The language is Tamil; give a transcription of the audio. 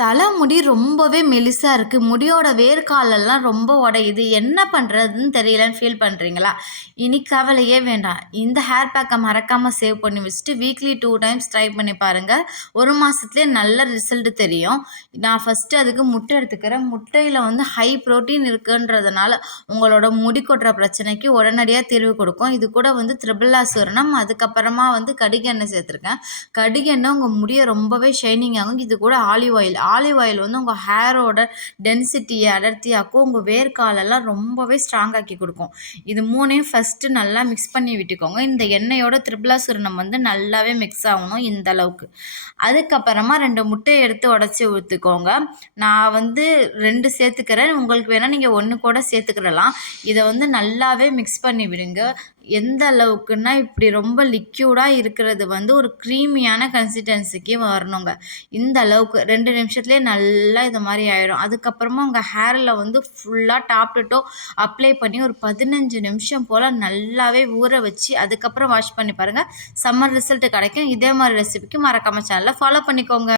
தலைமுடி ரொம்பவே மெலிசாக இருக்குது முடியோட வேர்க்காலெல்லாம் ரொம்ப உடையுது. என்ன பண்ணுறதுன்னு தெரியலன்னு ஃபீல் பண்ணுறீங்களா இனி கவலையே வேண்டாம். இந்த ஹேர் பேக்கை மறக்காமல் சேவ் பண்ணி வச்சுட்டு வீக்லி டூ டைம்ஸ் ட்ரை பண்ணி பாருங்கள் ஒரு மாதத்துலேயே நல்ல ரிசல்ட் தெரியும். நான் ஃபஸ்ட்டு அதுக்கு முட்டை எடுத்துக்கிறேன். முட்டையில் வந்து ஹை ப்ரோட்டீன் இருக்குன்றதுனால உங்களோட முடி கொட்டுற பிரச்சனைக்கு உடனடியாக தீர்வு கொடுக்கும். இது கூட வந்து த்ரிபிளா சுரணம். அதுக்கப்புறமா வந்து கடுகெண்ணெய் சேர்த்துருக்கேன். கடுகெண்ணெய் உங்கள் முடியை ரொம்பவே ஷைனிங் ஆகும். இது கூட ஆலிவ் ஆயில் ஆலிவ் ஆயில் வந்து உங்கள் ஹேரோட டென்சிட்டியை அடர்த்தியாக்கும் உங்கள் வேர்க்காலெல்லாம் ரொம்பவே ஸ்ட்ராங்காக்கி கொடுக்கும். இது மூணையும் ஃபஸ்ட்டு நல்லா மிக்ஸ் பண்ணி விட்டுக்கோங்க. இந்த எண்ணெயோட திரிபுலாசுரணம் வந்து நல்லாவே மிக்ஸ் ஆகணும் இந்த அளவுக்கு. அதுக்கப்புறமா ரெண்டு முட்டையை எடுத்து உடச்சி ஊற்றுக்கோங்க நான் வந்து ரெண்டு சேர்த்துக்கிறேன். உங்களுக்கு வேணால் நீங்கள் ஒன்று கூட சேர்த்துக்கிடலாம். இதை வந்து நல்லாவே மிக்ஸ் பண்ணி விடுங்க. எந்த அளவுக்குன்னா இப்படி ரொம்ப லிக்யூடாக இருக்கிறது வந்து ஒரு க்ரீமியான கன்சிஸ்டன்சிக்கு வரணுங்க. இந்த அளவுக்கு ரெண்டு நிமிஷம் நிமிஷத்துலேயே நல்லா இது மாதிரி ஆயிடும். அதுக்கப்புறமா உங்கள் ஹேரில் வந்து ஃபுல்லாக டாப் டு அப்ளை பண்ணி ஒரு பதினஞ்சு நிமிஷம் போல் நல்லாவே ஊற வச்சு அதுக்கப்புறம் வாஷ் பண்ணி பாருங்கள் சம்மர் ரிசல்ட் கிடைக்கும். இதே மாதிரி ரெசிபிக்கு மறக்காமல் சேனலில் ஃபாலோ பண்ணிக்கோங்க.